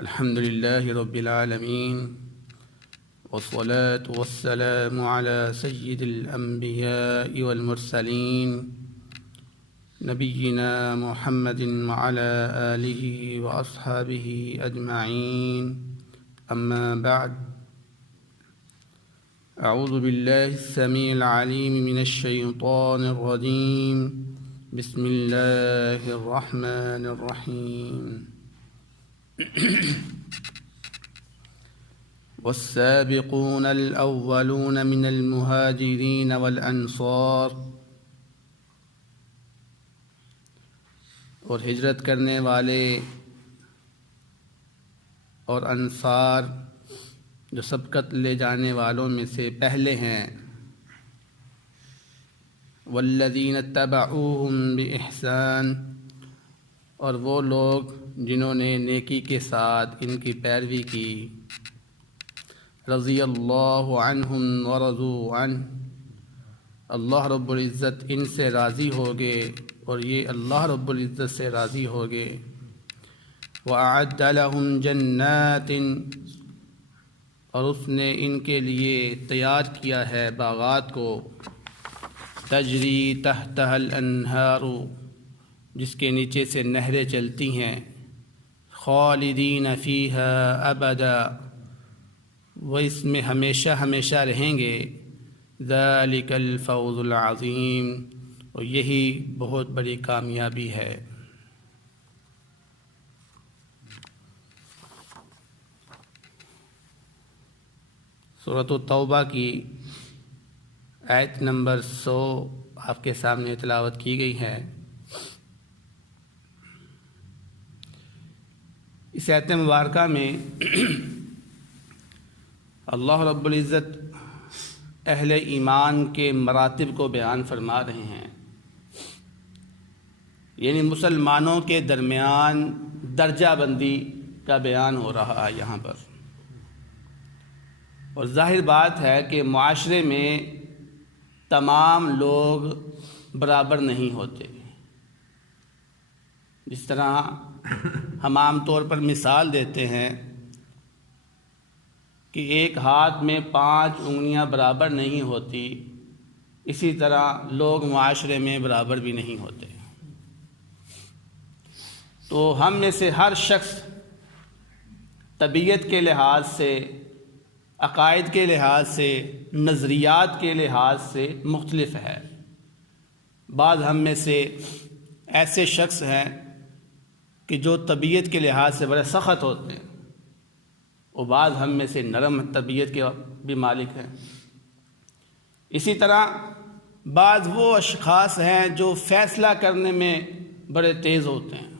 الحمد لله رب العالمين والصلاة والسلام على سيد الأنبياء والمرسلين نبينا محمد وعلى آله وأصحابه أجمعين أما بعد أعوذ بالله السميع العليم من الشيطان الرجيم بسم الله الرحمن الرحيم والسابقون الأولون من المهاجرين والأنصار، اور ہجرت کرنے والے اور انصار جو سبقت لے جانے والوں میں سے پہلے ہیں، والذین اتبعوہم بإحسان، اور وہ لوگ جنہوں نے نیکی کے ساتھ ان کی پیروی کی، رضی اللہ عنہم ورضوا عنہ، اللہ رب العزت ان سے راضی ہوگے اور یہ اللہ رب العزت سے راضی ہوگے، وأعد لهم جنات، اور اس نے ان کے لیے تیار کیا ہے باغات کو، تجری تحتها الانہار، جس کے نیچے سے نہریں چلتی ہیں، خالدین فیہا ابدا، وہ اس میں ہمیشہ ہمیشہ رہیں گے، ذالک الفوز العظیم، اور یہی بہت بڑی کامیابی ہے۔ سورۃ التوبہ کی آیت نمبر 100 آپ کے سامنے تلاوت کی گئی ہے۔ اس آیت مبارکہ میں اللہ رب العزت اہل ایمان کے مراتب کو بیان فرما رہے ہیں، یعنی مسلمانوں کے درمیان درجہ بندی کا بیان ہو رہا ہے یہاں پر۔ اور ظاہر بات ہے کہ معاشرے میں تمام لوگ برابر نہیں ہوتے۔ جس طرح ہم عام طور پر مثال دیتے ہیں کہ ایک ہاتھ میں 5 انگلیاں برابر نہیں ہوتی، اسی طرح لوگ معاشرے میں برابر بھی نہیں ہوتے۔ تو ہم میں سے ہر شخص طبیعت کے لحاظ سے، عقائد کے لحاظ سے، نظریات کے لحاظ سے مختلف ہے۔ بعض ہم میں سے ایسے شخص ہیں کہ جو طبیعت کے لحاظ سے بڑے سخت ہوتے ہیں، اور بعض ہم میں سے نرم طبیعت کے بھی مالک ہیں۔ اسی طرح بعض وہ اشخاص ہیں جو فیصلہ کرنے میں بڑے تیز ہوتے ہیں،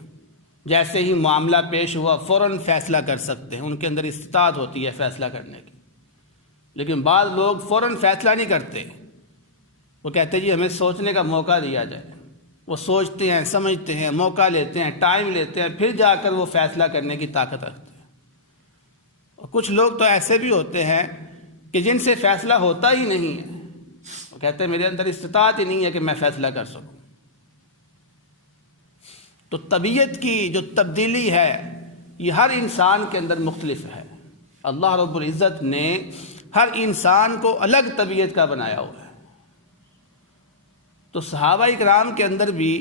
جیسے ہی معاملہ پیش ہوا فوراً فیصلہ کر سکتے ہیں، ان کے اندر استطاعت ہوتی ہے فیصلہ کرنے کی۔ لیکن بعض لوگ فوراً فیصلہ نہیں کرتے، وہ کہتے ہیں جی ہمیں سوچنے کا موقع دیا جائے۔ وہ سوچتے ہیں، سمجھتے ہیں، موقع لیتے ہیں، ٹائم لیتے ہیں، پھر جا کر وہ فیصلہ کرنے کی طاقت رکھتے ہیں۔ اور کچھ لوگ تو ایسے بھی ہوتے ہیں کہ جن سے فیصلہ ہوتا ہی نہیں ہے، وہ کہتے ہیں میرے اندر استطاعت ہی نہیں ہے کہ میں فیصلہ کر سکوں۔ تو طبیعت کی جو تبدیلی ہے یہ ہر انسان کے اندر مختلف ہے۔ اللہ رب العزت نے ہر انسان کو الگ طبیعت کا بنایا ہوا ہے۔ تو صحابہ اکرام کے اندر بھی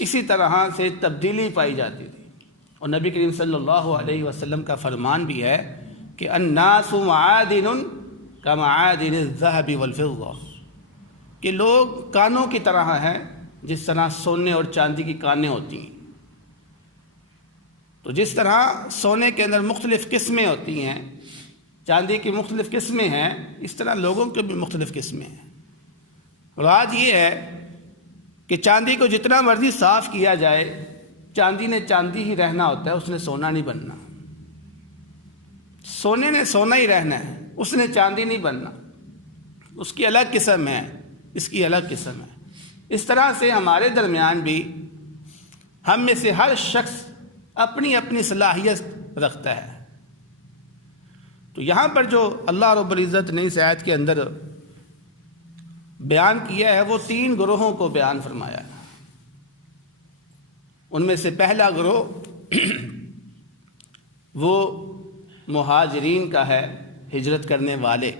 اسی طرح سے تبدیلی پائی جاتی تھی، اور نبی کریم صلی اللہ علیہ وسلم کا فرمان بھی ہے کہ الناس معادن کمعادن الذهب والفضة، کہ لوگ کانوں کی طرح ہیں جس طرح سونے اور چاندی کی کانیں ہوتی ہیں۔ تو جس طرح سونے کے اندر مختلف قسمیں ہوتی ہیں، چاندی کی مختلف قسمیں ہیں، اس طرح لوگوں کے بھی مختلف قسمیں ہیں۔ اور آج یہ ہے کہ چاندی کو جتنا مرضی صاف کیا جائے، چاندی نے چاندی ہی رہنا ہوتا ہے، اس نے سونا نہیں بننا۔ سونے نے سونا ہی رہنا ہے، اس نے چاندی نہیں بننا۔ اس کی الگ قسم ہے، اس کی الگ قسم ہے۔ اس طرح سے ہمارے درمیان بھی ہم میں سے ہر شخص اپنی اپنی صلاحیت رکھتا ہے۔ تو یہاں پر جو اللہ رب العزت نے اس آیت کے اندر بیان کیا ہے وہ 3 گروہوں کو بیان فرمایا ہے۔ ان میں سے پہلا گروہ وہ مہاجرین کا ہے، ہجرت کرنے والے،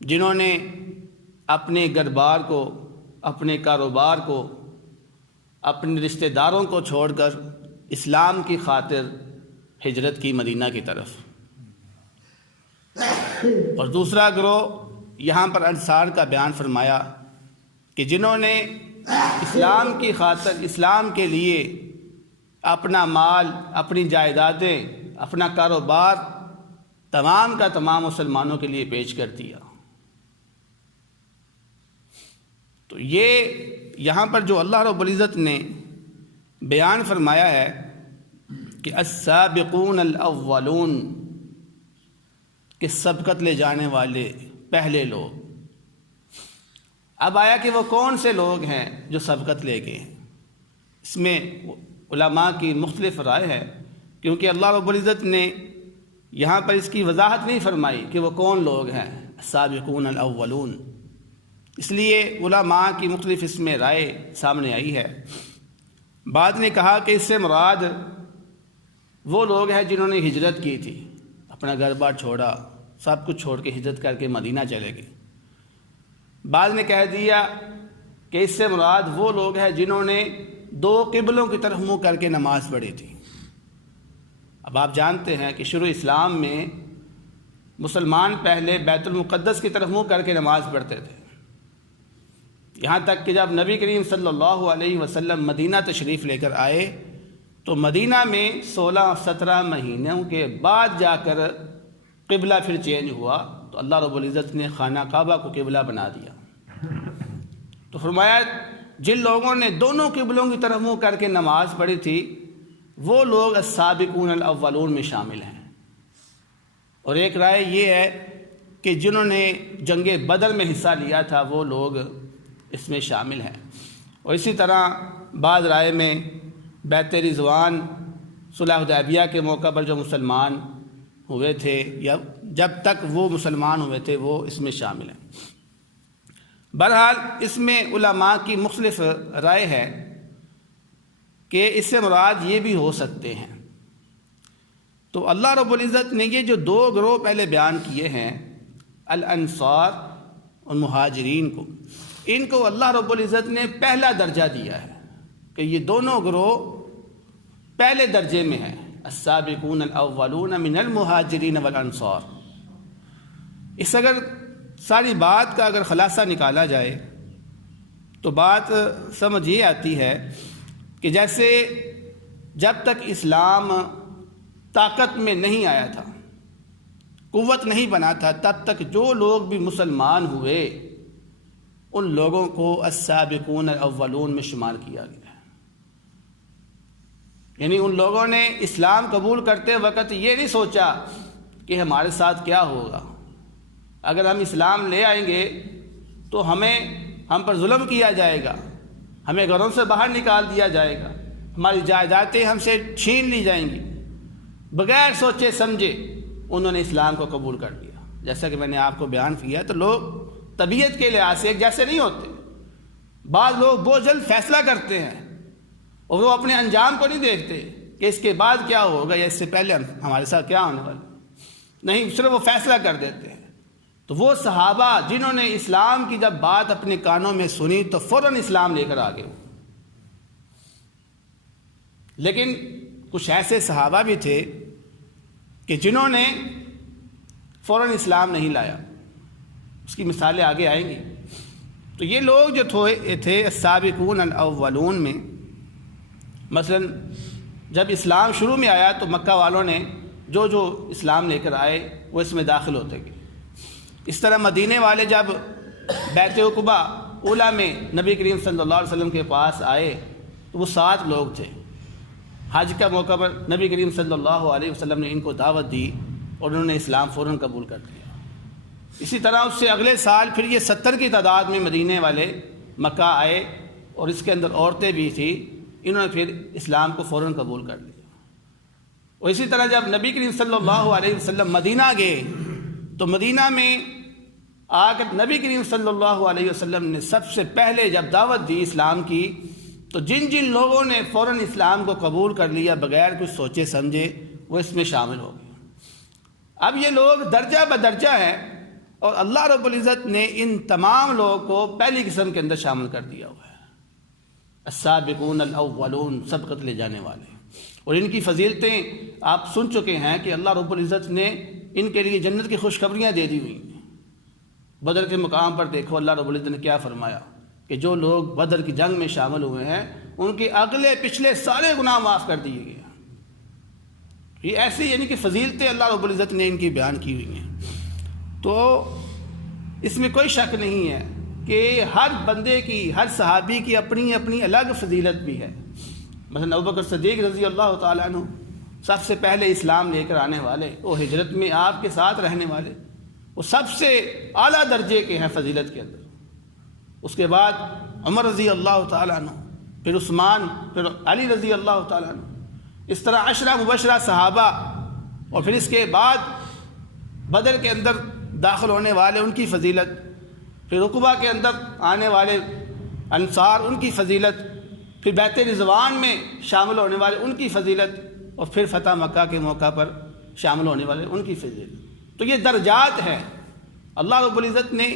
جنہوں نے اپنے گھر بار کو، اپنے کاروبار کو، اپنے رشتہ داروں کو چھوڑ کر اسلام کی خاطر ہجرت کی مدینہ کی طرف۔ اور دوسرا گروہ یہاں پر انصار کا بیان فرمایا کہ جنہوں نے اسلام کی خاطر، اسلام کے لیے اپنا مال، اپنی جائیدادیں، اپنا کاروبار تمام کا تمام مسلمانوں کے لیے پیش کر دیا۔ تو یہ یہاں پر جو اللہ رب العزت نے بیان فرمایا ہے کہ السابقون الاولون، کہ سبقت لے جانے والے پہلے لوگ۔ اب آیا کہ وہ کون سے لوگ ہیں جو سبقت لے گئے ہیں۔ اس میں علماء کی مختلف رائے ہے، کیونکہ اللہ رب العزت نے یہاں پر اس کی وضاحت نہیں فرمائی کہ وہ کون لوگ ہیں السابقون الاولون، اس لیے علماء کی مختلف اس میں رائے سامنے آئی ہے۔ بعض نے کہا کہ اس سے مراد وہ لوگ ہیں جنہوں نے ہجرت کی تھی، اپنا گھر بار چھوڑا، سب کچھ چھوڑ کے ہجرت کر کے مدینہ چلے گئے۔ بعض نے کہہ دیا کہ اس سے مراد وہ لوگ ہیں جنہوں نے دو قبلوں کی طرف منہ کر کے نماز پڑھی تھی۔ اب آپ جانتے ہیں کہ شروع اسلام میں مسلمان پہلے بیت المقدس کی طرف منہ کر کے نماز پڑھتے تھے، یہاں تک کہ جب نبی کریم صلی اللہ علیہ وسلم مدینہ تشریف لے کر آئے تو مدینہ میں 16-17 مہینوں کے بعد جا کر قبلہ پھر چینج ہوا، تو اللہ رب العزت نے خانہ کعبہ کو قبلہ بنا دیا۔ تو فرمایا جن لوگوں نے دونوں قبلوں کی طرف منہ کر کے نماز پڑھی تھی وہ لوگ السابقون الاولون میں شامل ہیں۔ اور ایک رائے یہ ہے کہ جنہوں نے جنگ بدر میں حصہ لیا تھا وہ لوگ اس میں شامل ہیں۔ اور اسی طرح بعض رائے میں بیعت رضوان، صلح حدیبیہ کے موقع پر جو مسلمان ہوئے تھے یا جب تک وہ مسلمان ہوئے تھے وہ اس میں شامل ہیں۔ بہرحال اس میں علماء کی مختلف رائے ہے کہ اس سے مراد یہ بھی ہو سکتے ہیں۔ تو اللہ رب العزت نے یہ جو دو گروہ پہلے بیان کیے ہیں، الانصار اور مہاجرین کو، ان کو اللہ رب العزت نے پہلا درجہ دیا ہے کہ یہ دونوں گروہ پہلے درجے میں ہیں، السابقون الاولون من المہاجرین والانصار۔ اس اگر ساری بات کا اگر خلاصہ نکالا جائے تو بات سمجھ یہ آتی ہے کہ جیسے جب تک اسلام طاقت میں نہیں آیا تھا، قوت نہیں بنا تھا، تب تک جو لوگ بھی مسلمان ہوئے ان لوگوں کو السابقون الاولون میں شمار کیا گیا۔ یعنی ان لوگوں نے اسلام قبول کرتے وقت یہ نہیں سوچا کہ ہمارے ساتھ کیا ہوگا، اگر ہم اسلام لے آئیں گے تو ہم پر ظلم کیا جائے گا، ہمیں گھروں سے باہر نکال دیا جائے گا، ہماری جائیدادیں ہم سے چھین لی جائیں گی۔ بغیر سوچے سمجھے انہوں نے اسلام کو قبول کر لیا۔ جیسا کہ میں نے آپ کو بیان کیا تو لوگ طبیعت کے لحاظ سے ایک جیسے نہیں ہوتے، بعض لوگ بہت جلد فیصلہ کرتے ہیں اور وہ اپنے انجام کو نہیں دیکھتے کہ اس کے بعد کیا ہوگا یا اس سے پہلے ہمارے ساتھ کیا ہونے والا، نہیں، صرف وہ فیصلہ کر دیتے ہیں۔ تو وہ صحابہ جنہوں نے اسلام کی جب بات اپنے کانوں میں سنی تو فوراً اسلام لے کر آ گئے۔ لیکن کچھ ایسے صحابہ بھی تھے کہ جنہوں نے فوراً اسلام نہیں لایا، اس کی مثالیں آگے آئیں گی۔ تو یہ لوگ جو تھے السابقون الاولون میں، مثلا جب اسلام شروع میں آیا تو مکہ والوں نے جو اسلام لے کر آئے وہ اس میں داخل ہوتے گئے۔ اس طرح مدینے والے جب بیعت عقبہ اولیٰ میں نبی کریم صلی اللہ علیہ وسلم کے پاس آئے تو وہ 7 لوگ تھے۔ حج کا موقع پر نبی کریم صلی اللہ علیہ وسلم نے ان کو دعوت دی اور انہوں نے اسلام فوراً قبول کر لیا۔ اسی طرح اس سے اگلے سال پھر یہ 70 کی تعداد میں مدینے والے مکہ آئے اور اس کے اندر عورتیں بھی تھیں، انہوں نے پھر اسلام کو فوراً قبول کر لیا۔ اور اسی طرح جب نبی کریم صلی اللہ علیہ وسلم مدینہ گئے تو مدینہ میں آ کر نبی کریم صلی اللہ علیہ وسلم نے سب سے پہلے جب دعوت دی اسلام کی تو جن لوگوں نے فوراً اسلام کو قبول کر لیا بغیر کچھ سوچے سمجھے، وہ اس میں شامل ہو گئے۔ اب یہ لوگ درجہ بدرجہ ہیں اور اللہ رب العزت نے ان تمام لوگوں کو پہلی قسم کے اندر شامل کر دیا ہوا ہے، السابقون الاولون، سبقت لے جانے والے۔ اور ان کی فضیلتیں آپ سن چکے ہیں کہ اللہ رب العزت نے ان کے لیے جنت کی خوشخبریاں دے دی ہوئی ہیں۔ بدر کے مقام پر دیکھو اللہ رب العزت نے کیا فرمایا کہ جو لوگ بدر کی جنگ میں شامل ہوئے ہیں ان کے اگلے پچھلے سارے گناہ معاف کر دیے گئے ہیں۔ یہ ایسی یعنی کہ فضیلتیں اللہ رب العزت نے ان کی بیان کی ہوئی ہیں۔ تو اس میں کوئی شک نہیں ہے کہ ہر بندے کی، ہر صحابی کی اپنی اپنی الگ فضیلت بھی ہے۔ مثلا ابوبکر صدیق رضی اللہ تعالیٰ عنہ سب سے پہلے اسلام لے کر آنے والے، وہ ہجرت میں آپ کے ساتھ رہنے والے، وہ سب سے اعلیٰ درجے کے ہیں فضیلت کے اندر۔ اس کے بعد عمر رضی اللہ تعالیٰ عنہ، پھر عثمان، پھر علی رضی اللہ تعالیٰ عنہ، اس طرح عشرہ مبشرہ صحابہ، اور پھر اس کے بعد بدر کے اندر داخل ہونے والے ان کی فضیلت، پھر عقبہ کے اندر آنے والے انصار ان کی فضیلت، پھر بیعت رضوان میں شامل ہونے والے ان کی فضیلت، اور پھر فتح مکہ کے موقع پر شامل ہونے والے ان کی فضیلت۔ تو یہ درجات ہیں، اللہ رب العزت نے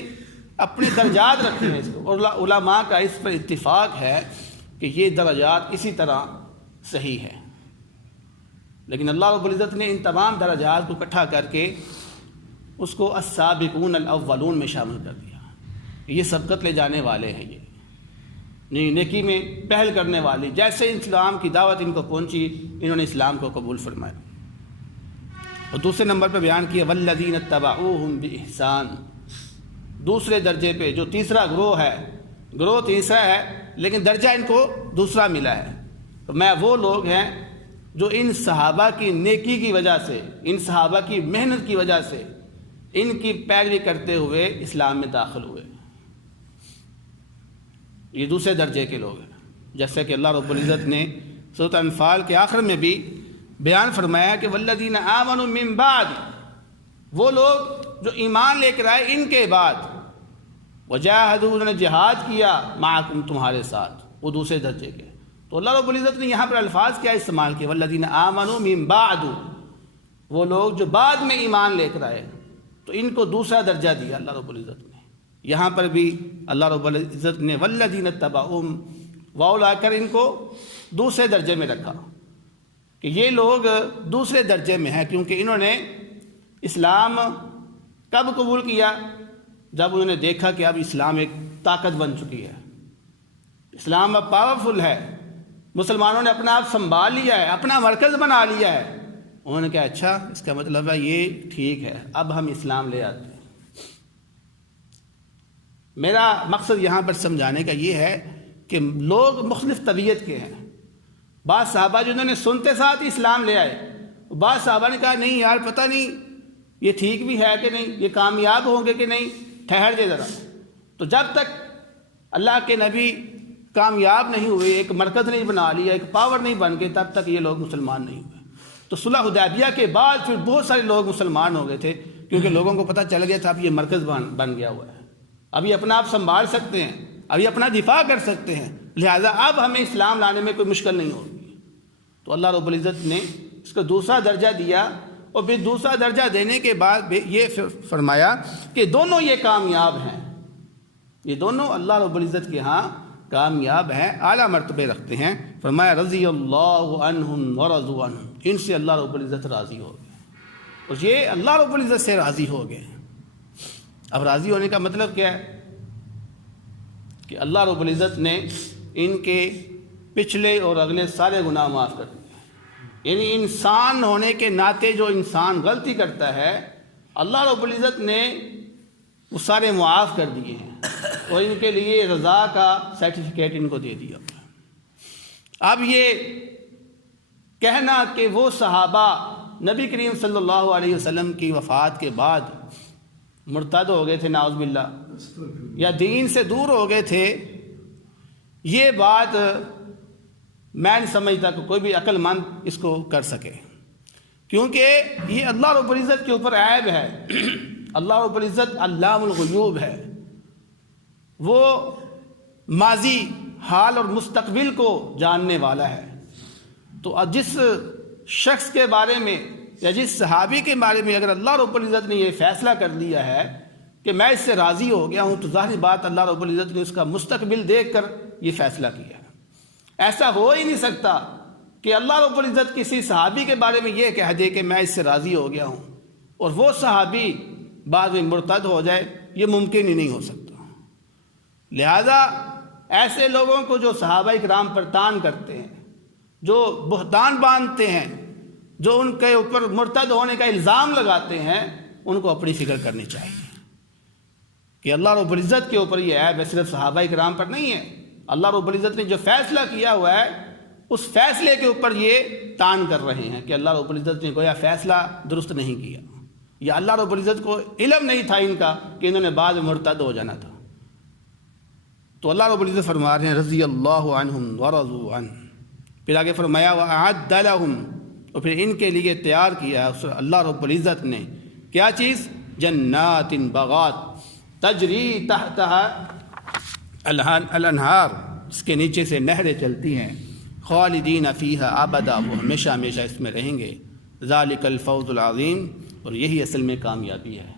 اپنے درجات رکھے ہیں اس کو، اور علماء کا اس پر اتفاق ہے کہ یہ درجات اسی طرح صحیح ہے۔ لیکن اللہ رب العزت نے ان تمام درجات کو اکٹھا کر کے اس کو السابقون الاولون میں شامل کر دیا۔ یہ سبقت لے جانے والے ہیں، یہ نیکی میں پہل کرنے والے، جیسے اسلام کی دعوت ان کو پہنچی انہوں نے اسلام کو قبول فرمایا۔ اور دوسرے نمبر پہ بیان کیا والذین اتبعوہم بإحسان، دوسرے درجے پہ جو تیسرا گروہ ہے، گروہ تیسرا ہے لیکن درجہ ان کو دوسرا ملا ہے۔ تو میں وہ لوگ ہیں جو ان صحابہ کی نیکی کی وجہ سے، ان صحابہ کی محنت کی وجہ سے، ان کی پیروی کرتے ہوئے اسلام میں داخل ہوئے۔ یہ دوسرے درجے کے لوگ ہیں، جیسے کہ اللہ رب العزت نے سورۃ انفال کے آخر میں بھی بیان فرمایا کہ والذین آمنوا من بعد، وہ لوگ جو ایمان لے کر آئے ان کے بعد، وجاہدوا، انہوں نے جہاد کیا، معکم، تمہارے ساتھ، وہ دوسرے درجے کے۔ تو اللہ رب العزت نے یہاں پر الفاظ کیا استعمال کیے، والذین آمنوا من بعد، وہ لوگ جو بعد میں ایمان لے کر آئے، تو ان کو دوسرا درجہ دیا اللہ رب العزت نے۔ یہاں پر بھی اللہ رب العزت نے والذین اتبعوہم واو لا کر ان کو دوسرے درجے میں رکھا کہ یہ لوگ دوسرے درجے میں ہیں، کیونکہ انہوں نے اسلام کب قبول کیا؟ جب انہوں نے دیکھا کہ اب اسلام ایک طاقت بن چکی ہے، اسلام اب پاورفل ہے، مسلمانوں نے اپنا آپ سنبھال لیا ہے، اپنا مرکز بنا لیا ہے۔ انہوں نے کہا اچھا اس کا مطلب ہے یہ ٹھیک ہے، اب ہم اسلام لے آتے ہیں۔ میرا مقصد یہاں پر سمجھانے کا یہ ہے کہ لوگ مختلف طبیعت کے ہیں۔ بعض صحابہ جنہوں نے سنتے ساتھ ہی اسلام لے آئے، بعض صحابہ نے کہا نہیں یار پتہ نہیں یہ ٹھیک بھی ہے کہ نہیں، یہ کامیاب ہوں گے کہ نہیں، ٹھہر جائے ذرا۔ تو جب تک اللہ کے نبی کامیاب نہیں ہوئے، ایک مرکز نہیں بنا لیا، ایک پاور نہیں بن گئے، تب تک یہ لوگ مسلمان نہیں ہوئے۔ تو صلح حدیبیہ کے بعد پھر بہت سارے لوگ مسلمان ہو گئے تھے، کیونکہ لوگوں کو پتہ چل گیا تھا اب یہ مرکز بن گیا ہوا ہے، اب یہ اپنا آپ سنبھال سکتے ہیں، اب یہ اپنا دفاع کر سکتے ہیں، لہٰذا اب ہمیں اسلام لانے میں کوئی مشکل نہیں ہوگی۔ تو اللہ رب العزت نے اس کو دوسرا درجہ دیا، اور پھر دوسرا درجہ دینے کے بعد یہ فرمایا کہ دونوں یہ کامیاب ہیں، یہ دونوں اللہ رب العزت کے ہاں کامیاب ہیں، اعلیٰ مرتبے رکھتے ہیں۔ فرمایا رضی اللہ عنہم ورضوا عنہ، ان سے اللہ رب العزت راضی ہو گئے، اور یہ اللہ رب العزت سے راضی ہو گئے۔ اب راضی ہونے کا مطلب کیا ہے؟ کہ اللہ رب العزت نے ان کے پچھلے اور اگلے سارے گناہ معاف کر دیے۔ یعنی انسان ہونے کے ناطے جو انسان غلطی کرتا ہے، اللہ رب العزت نے وہ سارے معاف کر دیے ہیں، اور ان کے لیے رضا کا سرٹیفکیٹ ان کو دے دیا۔ اب یہ کہنا کہ وہ صحابہ نبی کریم صلی اللہ علیہ وسلم کی وفات کے بعد مرتد ہو گئے تھے، نعوذ باللہ، یا دین سے دور ہو گئے تھے، یہ بات میں نہیں سمجھتا کہ کوئی بھی عقل مند اس کو کر سکے، کیونکہ یہ اللہ رب العزت کے اوپر عیب ہے۔ اللہ رب العزت علام الغیوب ہے، وہ ماضی، حال اور مستقبل کو جاننے والا ہے۔ تو جس شخص کے بارے میں یا جس صحابی کے بارے میں اگر اللہ رب العزت نے یہ فیصلہ کر لیا ہے کہ میں اس سے راضی ہو گیا ہوں، تو ظاہر بات اللہ رب العزت نے اس کا مستقبل دیکھ کر یہ فیصلہ کیا ہے۔ ایسا ہو ہی نہیں سکتا کہ اللہ رب العزت کسی صحابی کے بارے میں یہ کہہ دے کہ میں اس سے راضی ہو گیا ہوں اور وہ صحابی بعد میں مرتد ہو جائے، یہ ممکن ہی نہیں ہو سکتا۔ لہذا ایسے لوگوں کو جو صحابہ کرام پر طعن کرتے ہیں، جو بہتان باندھتے ہیں، جو ان کے اوپر مرتد ہونے کا الزام لگاتے ہیں، ان کو اپنی فکر کرنی چاہیے کہ اللہ رب العزت کے اوپر یہ عیب ہے، صرف صحابہ کرام پر نہیں ہے۔ اللہ رب العزت نے جو فیصلہ کیا ہوا ہے اس فیصلے کے اوپر یہ طعن کر رہے ہیں کہ اللہ رب العزت نے گویا فیصلہ درست نہیں کیا، یا اللہ رب العزت کو علم نہیں تھا ان کا کہ انہوں نے بعد میں مرتد ہو جانا تھا۔ تو اللہ رب العزت فرما رہے ہیں رضی اللہ عنہم ورضوا عنہ، پھر آگے فرمایا وَأَعَدَّ لَهُمْ، اور پھر ان کے لیے تیار کیا ہے اللہ رب العزت نے کیا چیز؟ جنات بغات تجری تحتها الانہار، اس کے نیچے سے نہریں چلتی ہیں، خالدین فیہا ابدا، وہ ہمیشہ ہمیشہ اس میں رہیں گے، ذالک الفوز العظیم، اور یہی اصل میں کامیابی ہے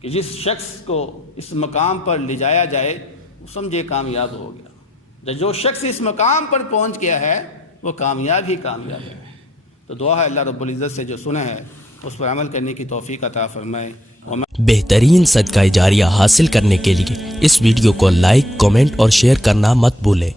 کہ جس شخص کو اس مقام پر لے جایا جائے وہ سمجھے کامیاب ہو گیا۔ جو شخص اس مقام پر پہنچ گیا ہے وہ کامیاب ہی کامیاب ہے۔ تو دعا ہے اللہ رب العزت سے جو سنا ہے اس پر عمل کرنے کی توفیق عطا فرمائے۔ بہترین صدقہ جاریہ حاصل کرنے کے لیے اس ویڈیو کو لائک، کمنٹ اور شیئر کرنا مت بھولیں۔